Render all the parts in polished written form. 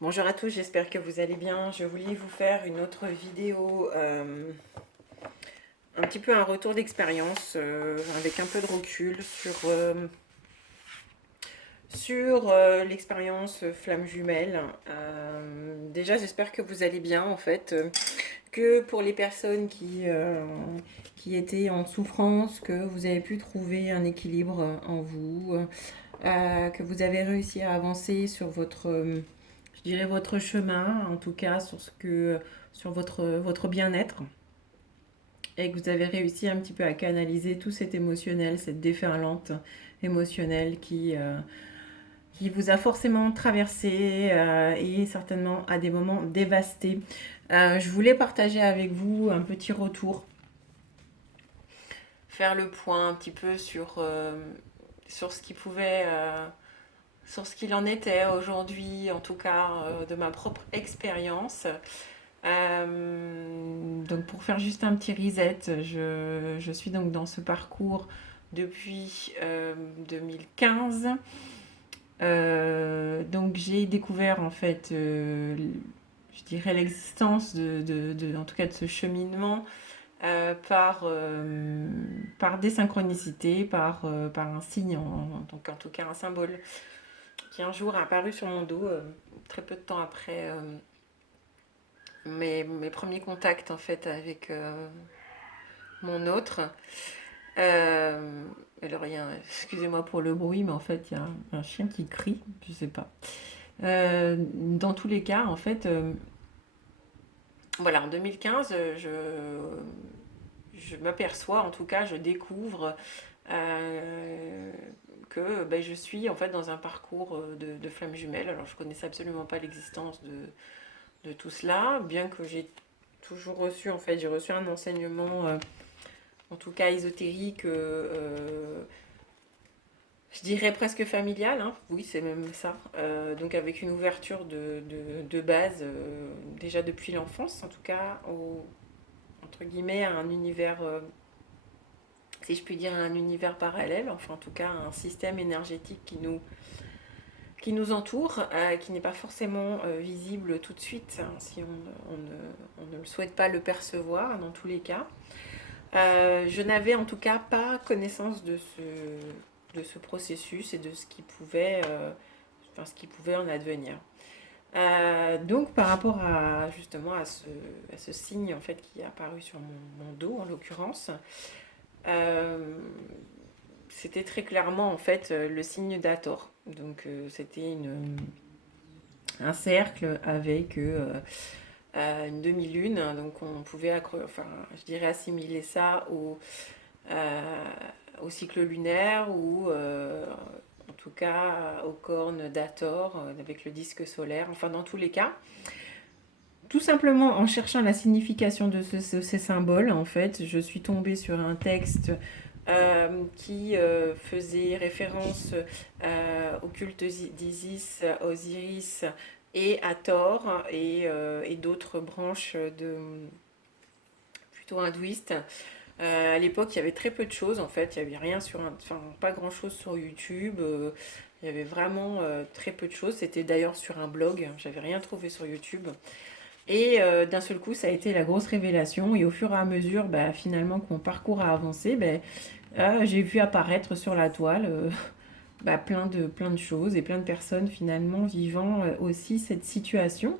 Bonjour à tous, j'espère que vous allez bien. Je voulais vous faire une autre vidéo, un petit peu un retour d'expérience avec un peu de recul sur l'expérience flamme jumelle. Déjà, j'espère que vous allez bien en fait, que pour les personnes qui étaient en souffrance, que vous avez pu trouver un équilibre en vous, que vous avez réussi à avancer sur je dirais votre chemin, en tout cas sur votre bien-être, et que vous avez réussi un petit peu à canaliser tout cet émotionnel, cette déferlante émotionnelle qui vous a forcément traversé et certainement à des moments dévasté. Je voulais partager avec vous un petit retour, faire le point un petit peu sur ce qui pouvait sur ce qu'il en était aujourd'hui, en tout cas de ma propre expérience. Donc pour faire juste un petit reset, je suis donc dans ce parcours depuis 2015. Donc j'ai découvert en fait, je dirais l'existence en tout cas de ce cheminement par des synchronicités, par un signe, donc en tout cas un symbole qui un jour a apparu sur mon dos, très peu de temps après mes premiers contacts en fait avec mon autre. Euh, alors excusez-moi pour le bruit, mais en fait il y a un chien qui crie, je sais pas. Dans tous les cas, en fait, voilà, en 2015, je m'aperçois, en tout cas, je découvre que ben, je suis en fait dans un parcours de flamme jumelle. Alors je connaissais absolument pas l'existence de tout cela, bien que j'ai toujours reçu, en fait, j'ai reçu un enseignement, en tout cas ésotérique, je dirais presque familial, hein. Oui, c'est même ça. Donc avec une ouverture de base, déjà depuis l'enfance, en tout cas, entre guillemets, à un univers, si je puis dire, un univers parallèle, enfin en tout cas un système énergétique qui nous entoure, qui n'est pas forcément visible tout de suite, hein, si on ne le souhaite pas le percevoir dans tous les cas. Je n'avais en tout cas pas connaissance de ce processus et de ce qui pouvait en advenir. Donc par rapport à justement à ce signe en fait qui est apparu sur mon dos en l'occurrence, euh, c'était très clairement en fait le signe d'Hathor. Donc c'était un cercle avec une demi-lune. Donc on pouvait, enfin, je dirais assimiler ça euh, au cycle lunaire ou en tout cas aux cornes d'Hathor avec le disque solaire. Enfin dans tous les cas, tout simplement en cherchant la signification de ces symboles, en fait, je suis tombée sur un texte qui faisait référence au culte d'Isis, Osiris et Hathor et d'autres branches plutôt hindouistes. À l'époque, il y avait très peu de choses en fait. Il y avait rien enfin pas grand chose sur YouTube. Il y avait vraiment très peu de choses. C'était d'ailleurs sur un blog. J'avais rien trouvé sur YouTube. Et d'un seul coup, ça a été la grosse révélation. Et au fur et à mesure, bah, finalement, que mon parcours a avancé, bah, j'ai vu apparaître sur la toile bah, plein de choses et plein de personnes finalement vivant aussi cette situation.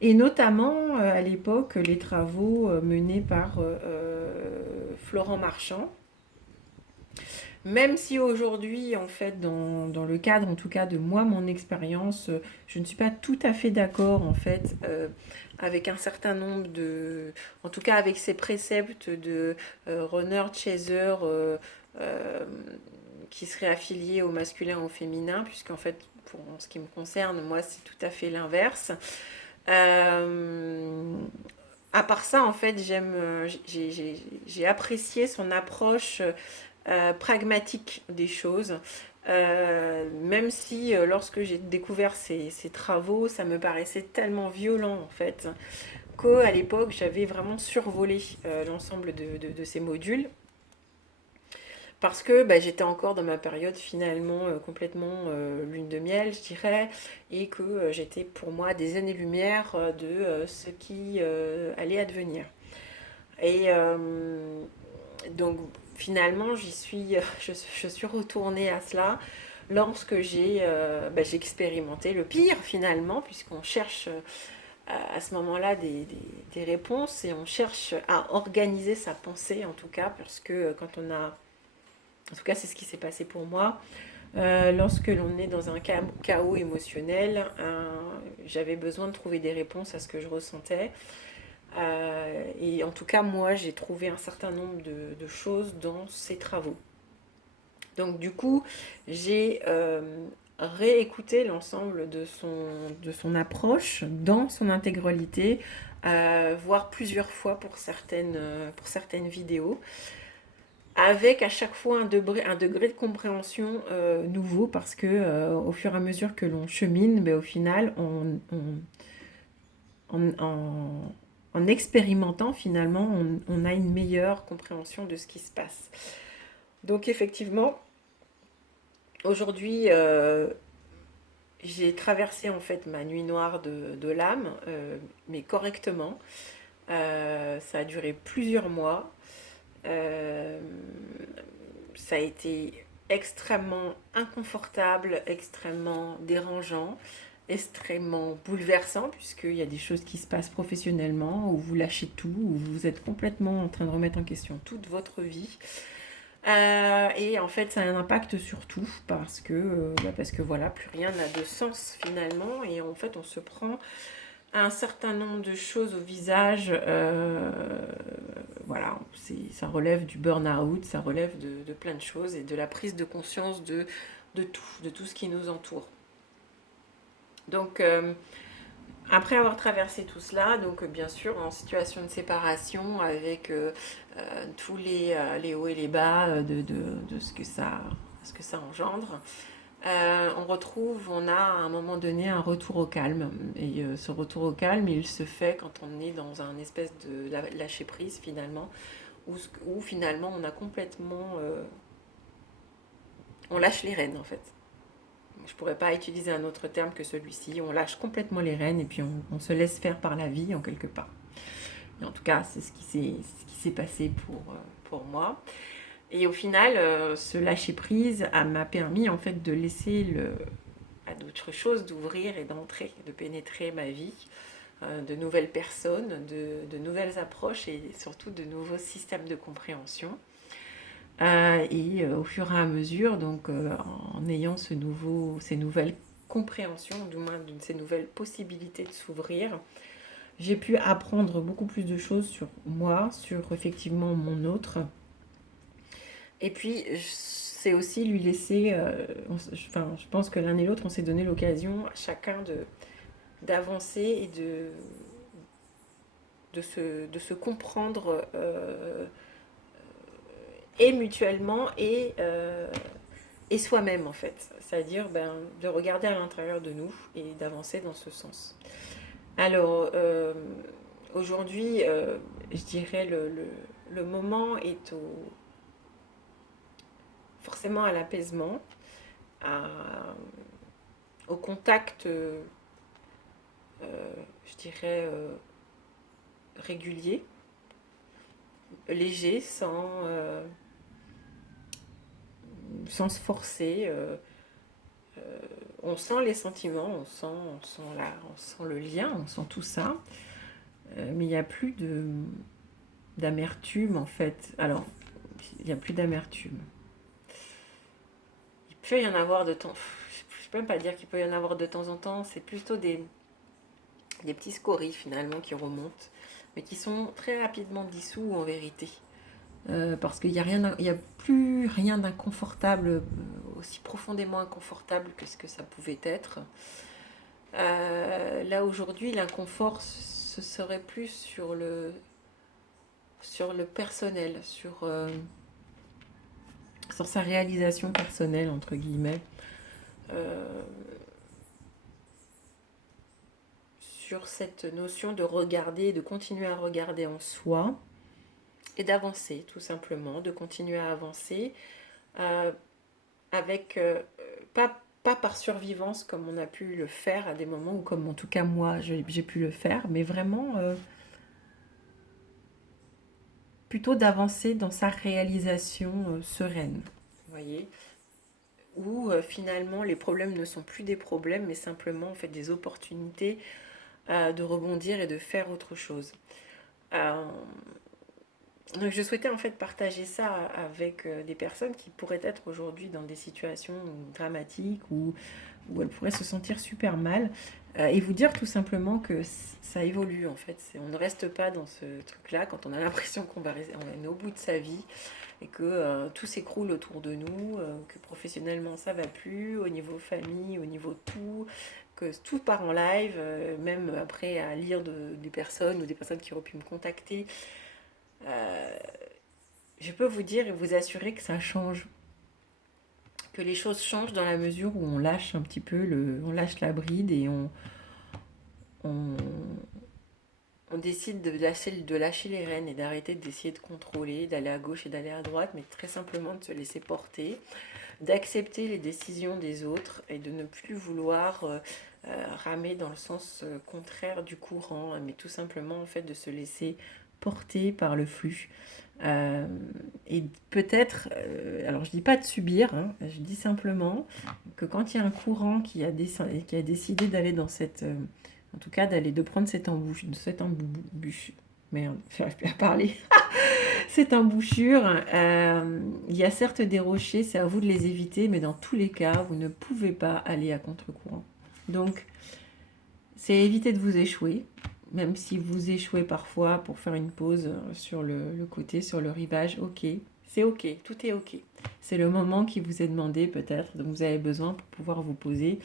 Et notamment à l'époque, les travaux menés par Florent Marchand. Même si aujourd'hui, en fait, dans le cadre, en tout cas, de moi, mon expérience, je ne suis pas tout à fait d'accord, en fait, avec un certain nombre en tout cas, avec ces préceptes de runner, chaser, euh, qui seraient affiliés au masculin ou au féminin, puisqu'en fait, pour en ce qui me concerne, moi, c'est tout à fait l'inverse. Euh, à part ça, en fait, j'ai apprécié son approche pragmatique des choses. Même si lorsque j'ai découvert ces travaux, ça me paraissait tellement violent en fait, qu'à l'époque j'avais vraiment survolé l'ensemble de ces modules parce que bah, j'étais encore dans ma période finalement complètement lune de miel, je dirais, et que j'étais pour moi des années-lumière de ce qui allait advenir. Et donc finalement, je suis retournée à cela lorsque j'ai expérimenté le pire finalement, puisqu'on cherche à ce moment-là des réponses et on cherche à organiser sa pensée en tout cas, parce que quand on a, en tout cas c'est ce qui s'est passé pour moi, lorsque l'on est dans un chaos émotionnel, j'avais besoin de trouver des réponses à ce que je ressentais. Et en tout cas, moi, j'ai trouvé un certain nombre de choses dans ces travaux. Donc, du coup, j'ai réécouté l'ensemble de son approche dans son intégralité, voire plusieurs fois pour certaines vidéos, avec à chaque fois un degré de compréhension nouveau, parce que au fur et à mesure que l'on chemine, ben, au final, en expérimentant, finalement, on a une meilleure compréhension de ce qui se passe. Donc effectivement, aujourd'hui, j'ai traversé en fait ma nuit noire de l'âme, mais correctement. Ça a duré plusieurs mois. Euh, Ça a été extrêmement inconfortable, extrêmement dérangeant, extrêmement bouleversant, puisqu'il y a des choses qui se passent professionnellement, où vous lâchez tout, où vous êtes complètement en train de remettre en question toute votre vie. Et en fait, ça a un impact sur tout, parce que voilà, plus rien n'a de sens finalement, et en fait, on se prend un certain nombre de choses au visage. Voilà, ça relève du burn-out, ça relève de plein de choses et de la prise de conscience de tout ce qui nous entoure. Donc, après avoir traversé tout cela, donc bien sûr en situation de séparation avec tous les hauts et les bas de ce que ça engendre, on a à un moment donné un retour au calme. Et ce retour au calme, il se fait quand on est dans un espèce de lâcher prise finalement, où finalement on a complètement, on lâche les rênes en fait. Je pourrais pas utiliser un autre terme que celui-ci. On lâche complètement les rênes et puis on se laisse faire par la vie en quelque part. Et en tout cas, c'est ce qui s'est passé pour moi. Et au final, ce lâcher prise m'a permis en fait de laisser à d'autres choses, d'ouvrir et d'entrer, de pénétrer ma vie, de nouvelles personnes, de nouvelles approches et surtout de nouveaux systèmes de compréhension. Et au fur et à mesure, donc en ayant ces nouvelles compréhensions, du moins ces nouvelles possibilités de s'ouvrir, j'ai pu apprendre beaucoup plus de choses sur moi, sur effectivement mon autre. Et puis, c'est aussi lui laisser, je pense que l'un et l'autre, on s'est donné l'occasion à chacun d'avancer et de se comprendre et mutuellement et soi-même en fait. C'est-à-dire de regarder à l'intérieur de nous et d'avancer dans ce sens. Alors, aujourd'hui, je dirais le moment est forcément à l'apaisement, au contact, je dirais, régulier, léger, sans se forcer. On sent les sentiments, on sent le lien, on sent tout ça. Mais il n'y a plus d'amertume en fait. Alors, il n'y a plus d'amertume. Il peut y en avoir de temps. Je ne peux même pas dire qu'il peut y en avoir de temps en temps. C'est plutôt des petits scories finalement qui remontent, mais qui sont très rapidement dissous en vérité. Parce qu'il n'y a plus rien d'inconfortable, aussi profondément inconfortable que ce que ça pouvait être. Là aujourd'hui, l'inconfort ce serait plus sur le personnel, sur sa réalisation personnelle, entre guillemets. Euh, sur cette notion de regarder, de continuer à regarder en soi et d'avancer tout simplement, de continuer à avancer euh, avec pas par survivance comme on a pu le faire à des moments, ou comme en tout cas moi j'ai pu le faire, mais vraiment plutôt d'avancer dans sa réalisation sereine. Vous voyez, où finalement les problèmes ne sont plus des problèmes, mais simplement en fait des opportunités de rebondir et de faire autre chose. Euh, donc je souhaitais en fait partager ça avec des personnes qui pourraient être aujourd'hui dans des situations dramatiques où elles pourraient se sentir super mal, et vous dire tout simplement que ça évolue en fait. On ne reste pas dans ce truc-là quand on a l'impression on est au bout de sa vie et que tout s'écroule autour de nous, que professionnellement ça va plus, au niveau famille, au niveau tout, que tout part en live, même après à lire des personnes ou des personnes qui auraient pu me contacter. Euh, je peux vous dire et vous assurer que ça change, que les choses changent dans la mesure où on lâche un petit peu on lâche la bride et on, on décide de lâcher les rênes et d'arrêter d'essayer de contrôler, d'aller à gauche et d'aller à droite, mais très simplement de se laisser porter, d'accepter les décisions des autres et de ne plus vouloir ramer dans le sens contraire du courant, mais tout simplement en fait de se laisser porter par le flux. Euh, et peut-être, alors je dis pas de subir, hein, je dis simplement que quand il y a un courant qui a décidé d'aller dans cette, en tout cas de prendre cette embouchure, merde, j'arrive plus à parler, cette embouchure, il y a certes des rochers, c'est à vous de les éviter, mais dans tous les cas, vous ne pouvez pas aller à contre-courant. Donc, c'est éviter de vous échouer, même si vous échouez parfois pour faire une pause sur le côté, sur le rivage, ok, c'est ok, tout est ok. C'est le moment qui vous est demandé peut-être, dont vous avez besoin pour pouvoir vous poser.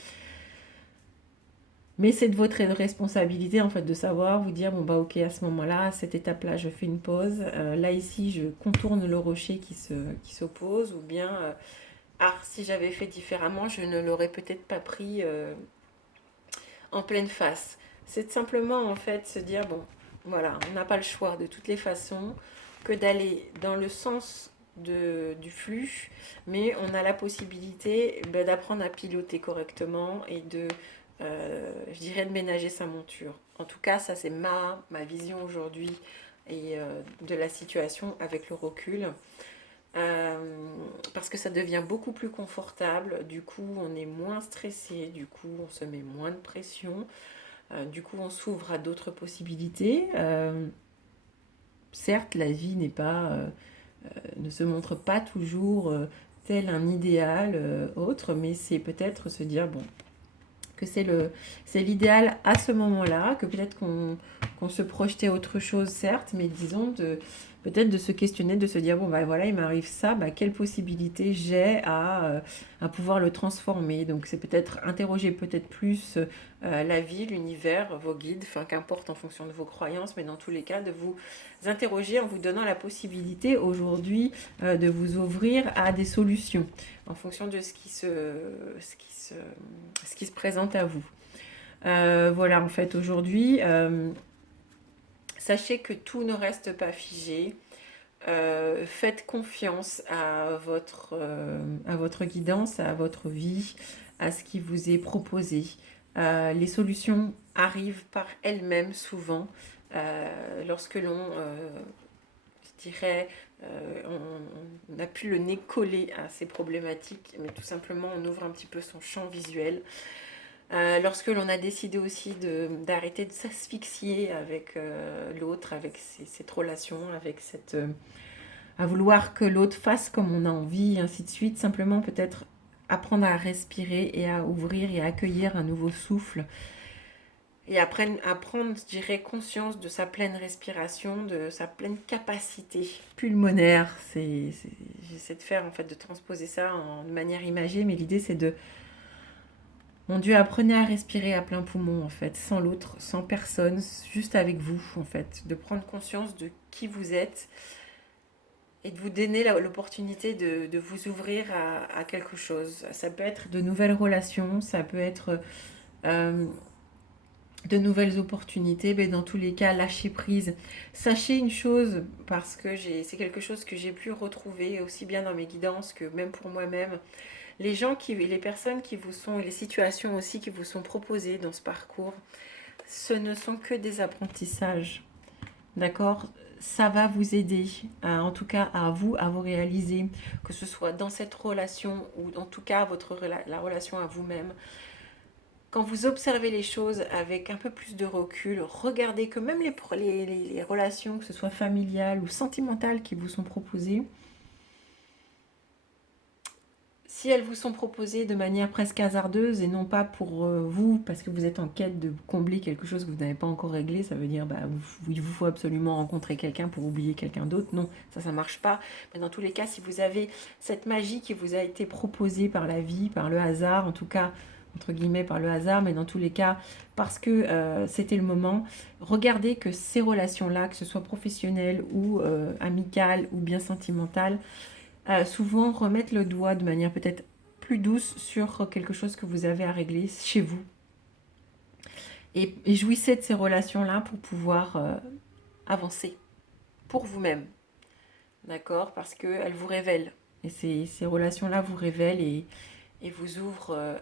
Mais c'est de votre responsabilité en fait de savoir, vous dire, bon bah ok, à ce moment-là, à cette étape-là, je fais une pause. Là ici, je contourne le rocher qui s'oppose, ou bien, ah, si j'avais fait différemment, je ne l'aurais peut-être pas pris en pleine face. C'est simplement en fait se dire, bon, voilà, on n'a pas le choix de toutes les façons que d'aller dans le sens du flux, mais on a la possibilité d'apprendre à piloter correctement et je dirais, de ménager sa monture. En tout cas, ça c'est ma vision aujourd'hui et de la situation avec le recul. Parce que ça devient beaucoup plus confortable, du coup on est moins stressé, du coup on se met moins de pression, du coup on s'ouvre à d'autres possibilités. Certes, la vie ne se montre pas toujours tel un idéal autre, mais c'est peut-être se dire, bon, que c'est l'idéal à ce moment-là, que peut-être qu'on se projetait autre chose, certes, mais disons peut-être de se questionner, de se dire, bon, bah voilà, il m'arrive ça, bah, quelle possibilité j'ai à pouvoir le transformer. Donc c'est peut-être interroger peut-être plus la vie, l'univers, vos guides, enfin qu'importe en fonction de vos croyances, mais dans tous les cas, de vous interroger en vous donnant la possibilité aujourd'hui de vous ouvrir à des solutions en fonction de ce qui se présente à vous. Voilà, en fait, aujourd'hui, sachez que tout ne reste pas figé. Faites confiance à votre guidance, à votre vie, à ce qui vous est proposé. Les solutions arrivent par elles-mêmes souvent lorsque je dirais, on a plus le nez collé à ces problématiques, mais tout simplement on ouvre un petit peu son champ visuel. Lorsque l'on a décidé aussi d'arrêter de s'asphyxier avec l'autre, avec cette relation, avec à vouloir que l'autre fasse comme on a envie, ainsi de suite, simplement peut-être apprendre à respirer et à ouvrir et à accueillir un nouveau souffle et à prendre, je dirais, conscience de sa pleine respiration, de sa pleine capacité pulmonaire. J'essaie de faire, en fait, de transposer ça de manière imagée, mais l'idée, c'est de... Mon Dieu, apprenez à respirer à plein poumon, en fait, sans l'autre, sans personne, juste avec vous, en fait. De prendre conscience de qui vous êtes et de vous donner l'opportunité de vous ouvrir à quelque chose. Ça peut être de nouvelles relations, ça peut être... de nouvelles opportunités, mais dans tous les cas, lâchez prise. Sachez une chose, parce que c'est quelque chose que j'ai pu retrouver aussi bien dans mes guidances que même pour moi-même. Les personnes qui vous sont, et les situations aussi qui vous sont proposées dans ce parcours, ce ne sont que des apprentissages. D'accord? Ça va vous aider, en tout cas à vous réaliser, que ce soit dans cette relation ou en tout cas la relation à vous-même. Quand vous observez les choses avec un peu plus de recul, regardez que même les relations, que ce soit familiales ou sentimentales qui vous sont proposées, si elles vous sont proposées de manière presque hasardeuse et non pas pour vous, parce que vous êtes en quête de combler quelque chose que vous n'avez pas encore réglé, ça veut dire il vous faut absolument rencontrer quelqu'un pour oublier quelqu'un d'autre. Non, ça marche pas. Mais dans tous les cas, si vous avez cette magie qui vous a été proposée par la vie, par le hasard, en tout cas, entre guillemets, par le hasard, mais dans tous les cas, parce que c'était le moment, regardez que ces relations-là, que ce soit professionnelles ou amicales ou bien sentimentales, souvent remettre le doigt de manière peut-être plus douce sur quelque chose que vous avez à régler chez vous. Et jouissez de ces relations-là pour pouvoir avancer pour vous-même. D'accord? Parce qu'elles vous révèlent. Et ces relations-là vous révèlent et vous ouvrent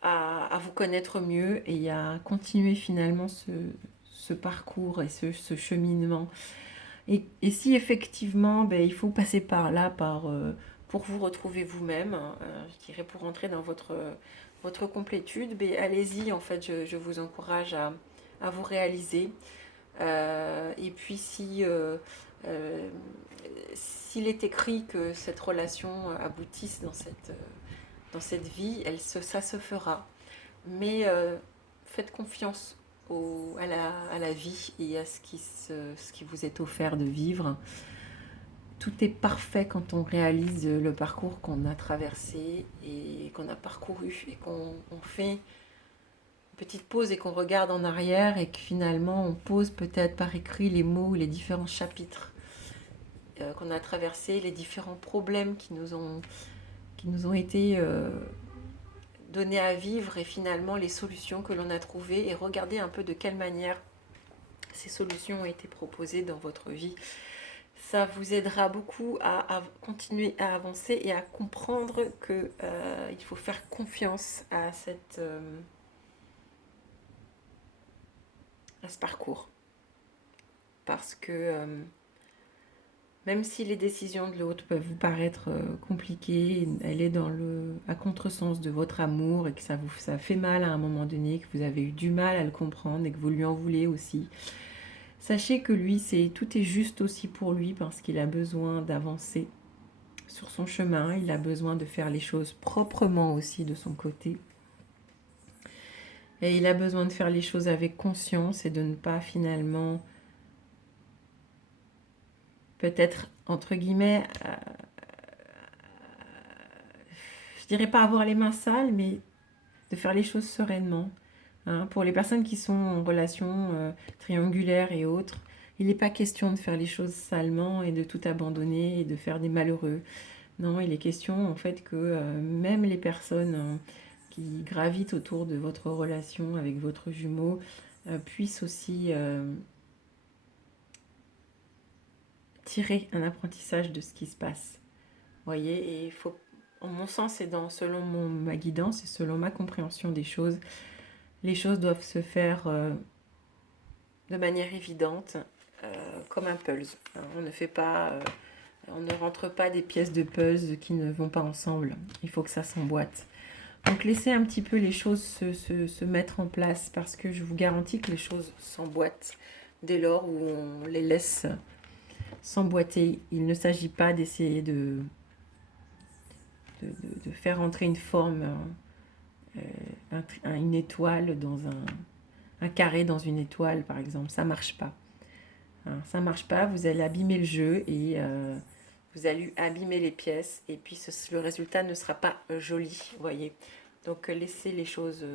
à vous connaître mieux et à continuer finalement ce parcours et ce cheminement. Et si effectivement, il faut passer par là pour vous retrouver vous-même, je dirais pour entrer dans votre complétude, allez-y, en fait, je vous encourage à vous réaliser. Et puis s'il est écrit que cette relation aboutisse dans cette vie, ça se fera. Mais faites confiance à la vie et à ce qui vous est offert de vivre. Tout est parfait quand on réalise le parcours qu'on a traversé et qu'on a parcouru et qu'on fait une petite pause et qu'on regarde en arrière et que finalement on pose peut-être par écrit les mots, les différents chapitres qu'on a traversés, les différents problèmes qui nous ont été donner à vivre et finalement les solutions que l'on a trouvées et regarder un peu de quelle manière ces solutions ont été proposées dans votre vie. Ça vous aidera beaucoup à continuer à avancer et à comprendre que il faut faire confiance à ce parcours. Parce que même si les décisions de l'autre peuvent vous paraître compliquées, elle est à contresens de votre amour et que ça fait mal à un moment donné, que vous avez eu du mal à le comprendre et que vous lui en voulez aussi. Sachez que lui, tout est juste aussi pour lui parce qu'il a besoin d'avancer sur son chemin, il a besoin de faire les choses proprement aussi de son côté. Et il a besoin de faire les choses avec conscience et de ne pas finalement peut-être, entre guillemets, je dirais pas avoir les mains sales, mais de faire les choses sereinement. Hein. Pour les personnes qui sont en relation triangulaire et autres, il n'est pas question de faire les choses salement et de tout abandonner et de faire des malheureux. Non, il est question en fait que même les personnes qui gravitent autour de votre relation avec votre jumeau puissent aussi tirer un apprentissage de ce qui se passe. Vous voyez, et il faut, en mon sens et selon ma guidance et selon ma compréhension des choses, les choses doivent se faire de manière évidente, comme un puzzle. On ne fait pas, on ne rentre pas des pièces de puzzle qui ne vont pas ensemble. Il faut que ça s'emboîte. Donc laissez un petit peu les choses se mettre en place parce que je vous garantis que les choses s'emboîtent dès lors où on les laisse s'emboîter. Il ne s'agit pas d'essayer de faire entrer une forme, une étoile dans un carré dans une étoile par exemple. Ça marche pas. Hein, ça marche pas, vous allez abîmer le jeu et vous allez abîmer les pièces et puis le résultat ne sera pas joli, voyez. Donc laissez les choses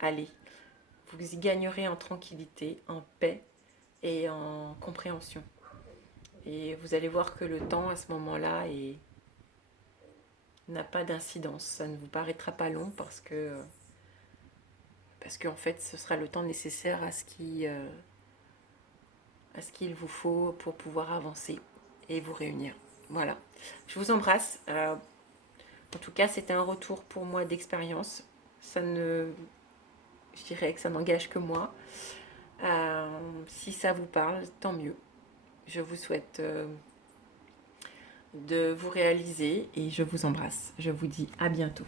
aller. Vous y gagnerez en tranquillité, en paix et en compréhension. Et vous allez voir que le temps à ce moment-là n'a pas d'incidence. Ça ne vous paraîtra pas long parce que parce qu'en fait, ce sera le temps nécessaire à ce qu'il vous faut pour pouvoir avancer et vous réunir. Voilà. Je vous embrasse. En tout cas, c'était un retour pour moi d'expérience. Je dirais que ça n'engage que moi. Si ça vous parle, tant mieux. Je vous souhaite de vous réaliser et je vous embrasse. Je vous dis à bientôt.